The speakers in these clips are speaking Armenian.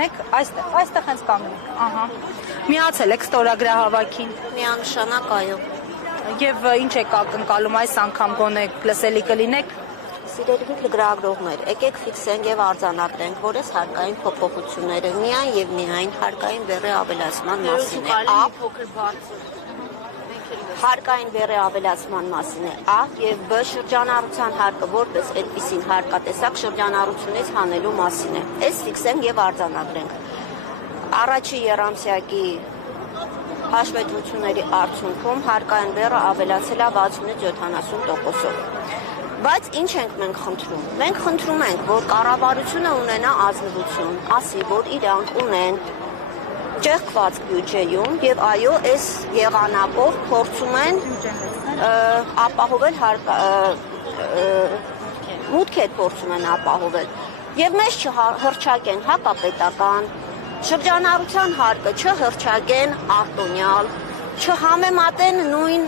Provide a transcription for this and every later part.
կանգնեք, այստեղ հենց կանգնեք։ Ահա։ Միացել եք ստորագրահավաքին։ Միանշանակ այո։ Եվ ինչ եք ակնկալում այս անգամ գոնե լսելի կլինեք։ Սիրելի լրագրողներ, եկեք ֆիքսենք եւ արձանագրենք, որ այս հարկային փոփոխությունները միայն եւ միայն հարկային բեռի ավելացման մասին է։ Հարկային բեռի ավելացման մասին է A եւ B շրջանառության հարկը որպես այդպիսին հարկատեսակ շրջանառությունից հանելու մասին է։ Այս ֆիքսենք եւ արձանագրենք։ Առաջի եռամսյակի հաշվետվությունների արդյունքում հարկային բեռը ավելացել է 60-70%-ով։ Բայց ինչ ենք մենք խնդրում։ Մենք խնդրում ենք, որ կառավարությունը ունենա ազնվություն, ասի, որ իրանք ունեն ճեղքված բյուջեում եւ այո, այս եղանակով փորձում են ապահովել մուտքեր փորձում են ապահովել եւ մեզ չհրճակեն հակապետական շրջանառության հարկը չհրճակեն արտոնյալ չհամեմատեն նույն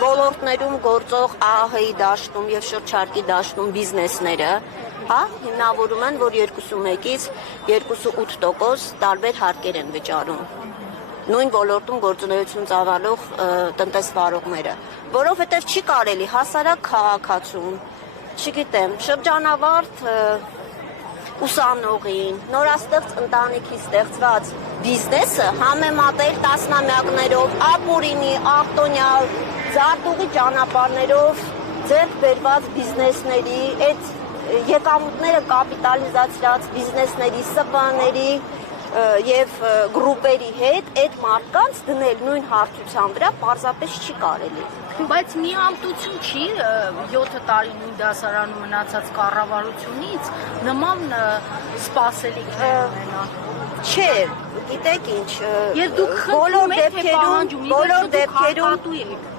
ոլորտներում գործող ԱՀ-ի դաշտում եւ շրջարկի դաշտում բիզնեսները, հա, հիմնավորում են, որ 2.1-ից 2.8% տարբեր հարկեր են վճարում։ Նույն ոլորտում գործունեություն ծավալող տնտեսվարողները, որովհետեւ չի կարելի հասարակ քաղաքացուն, չգիտեմ, շրջանավարտ ուսանողին, նորաստեղծ ընտանիքի ստեղծված բիզնեսը համեմատել տասնամյակներով ապուրինի, արտոնյալ, զարտուղի ճանապարհներով ձեռք բերված բիզնեսների, այդ եկամուտները կապիտալիզացրած բիզնեսների, ՍՊ-ների եւ գրուպերի հետ այդ մարդկանց դնել նույն հարթության վրա պարզապես չի կարելի։ Բայց մի ամտություն չի 7 տարի նույն դասարանում մնացած կառավարությունից նման սպասելիքներ ունենան։ Չէ, գիտեք ինչ, եւ դուք բոլոր դեպքերում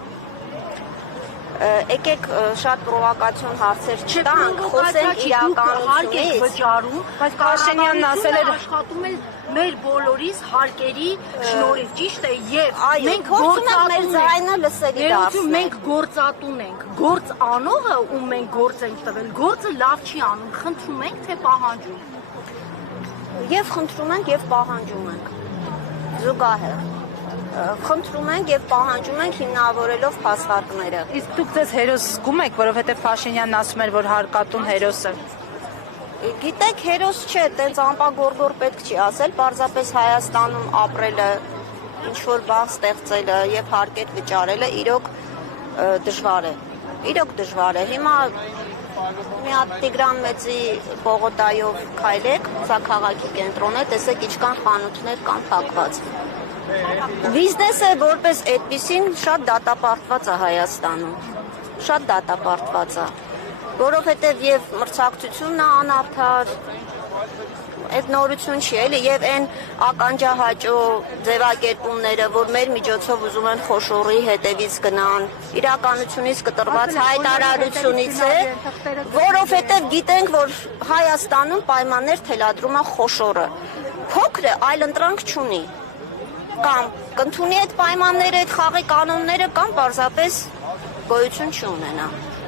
եկեք շատ պրովոկացիոն հարցեր չտանք, խոսենք իրականությունից, վճարում, բայց Փաշինյանն ասել էր աշխատում է մեր բոլորիս հարկերի շնորհիվ, ճիշտ է, եւ մենք փորձում ենք մեր ձայնը լսելի դարձնել։ Մենք գործատուն ենք, գործ անողը, ում մենք գործ ենք տվել, գործը լավ չի անում, խնդրում ենք թե պահանջում։ Եվ խնդրում ենք եւ պահանջում ենք զուգահեռ։ Խնդրում ենք եւ պահանջում ենք հիմնավորելով փաստարկները։ Իսկ դուք ձեզ հերոս զգում եք, որովհետեւ Փաշինյանն ասում էր, որ հարկատուն հերոս է։ Գիտեք, հերոս չէ, տենց ամպագորգոր պետք չի ասել, պարզապես Հայաստանում ապրելը, ինչ-որ բան ստեղծելը եւ հարկեր վճարելը իրոք դժվար է։ Իրոք դժվար է։ Հիմա մի հատ Տիգրան Մեծի պողոտայով քայլեք, սա քաղաքի կենտրոն է, տեսեք ինչքան խանութներ կան փակված։ Բիզնեսը որպես այդպիսին շատ դատապարտված է Հայաստանում, շատ դատապարտված է, որովհետև եւ մրցակցությունն է անարդար, այդ նորություն չի էլի, եւ այն ականջահաճո ձևակերպումները, որ մեր միջոցով ուզում են խոշորի հետևից գնան, իրականությունից կտրված հայտարարությունից է, որովհետև գիտենք, որ Հայաստանում պայմաններ թելադրում է խոշորը, փոքրը այլ ընտրանք չունի, կամ կընդունի այդ պայմանները, այդ խաղի կանոնները, կամ պարզապես գոյություն չունենա։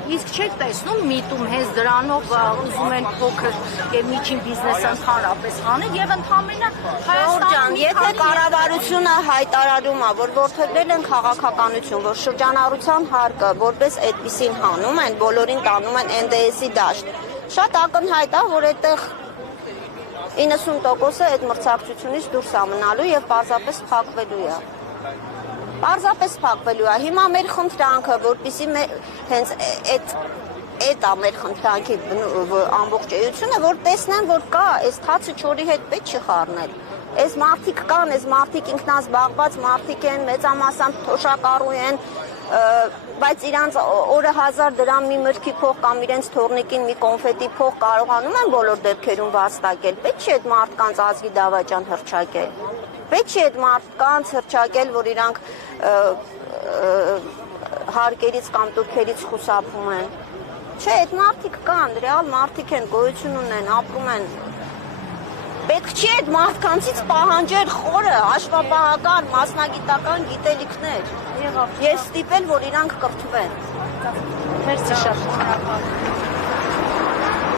Իսկ չեք տեսնում միտում հենց դրանով ուզում են փոքր եւ միջին բիզնեսը ընդհանրապես անել եւ ընդհանրապես Հայաստան, եթե կառավարությունը հայտարարում է, որ որդեգրել են քաղաքականություն, որ շրջանառության հարկը որպես այդպիսին հանում են, բոլորին տանում են ՆԴՍ-ի դաշտ, շատ ակնհայտ է, որ այդտեղ 90%-ը այդ մրցակցությունից դուրս է մնալու եւ պարզապես փակվելու է։ Պարզապես փակվելու է։ Հիմա մեր խնդրանքը, որպեսզի հենց այդ է մեր խնդրանքի ամբողջ էությունը, որ տեսնեն, որ կա, այս թացը չորի հետ պետք չի խառնել։ Այս մարդիկ կան, այս մարդիկ ինքնազբաղված մարդիկ են, մեծամասամբ թոշակառու են, բայց իրանց օրը 1000 դրամ մի մրգի փող կամ իրենց թորնիկին մի կոնֆետի փող կարողանում են բոլոր դեպքերում վաստակել։ Պետք չի այդ մարդկանց ազգի դավաճան հռչակել։ Պետք չի այդ մարդկանց հռչակել, որ իրանք հարկերից կամ տուրքերից խուսափում են։ Չէ, այդ մարդիկ կան, ռեալ մարդիկ են, գոյություն ունեն, ապրում են։ Պետք չի այդ մարդկանցից պահանջել խորը, հաշվապահական, մասնագիտական գիտելիքներ եւ ստիպել, որ իրանք կրթվեն։ Մերսի շատ։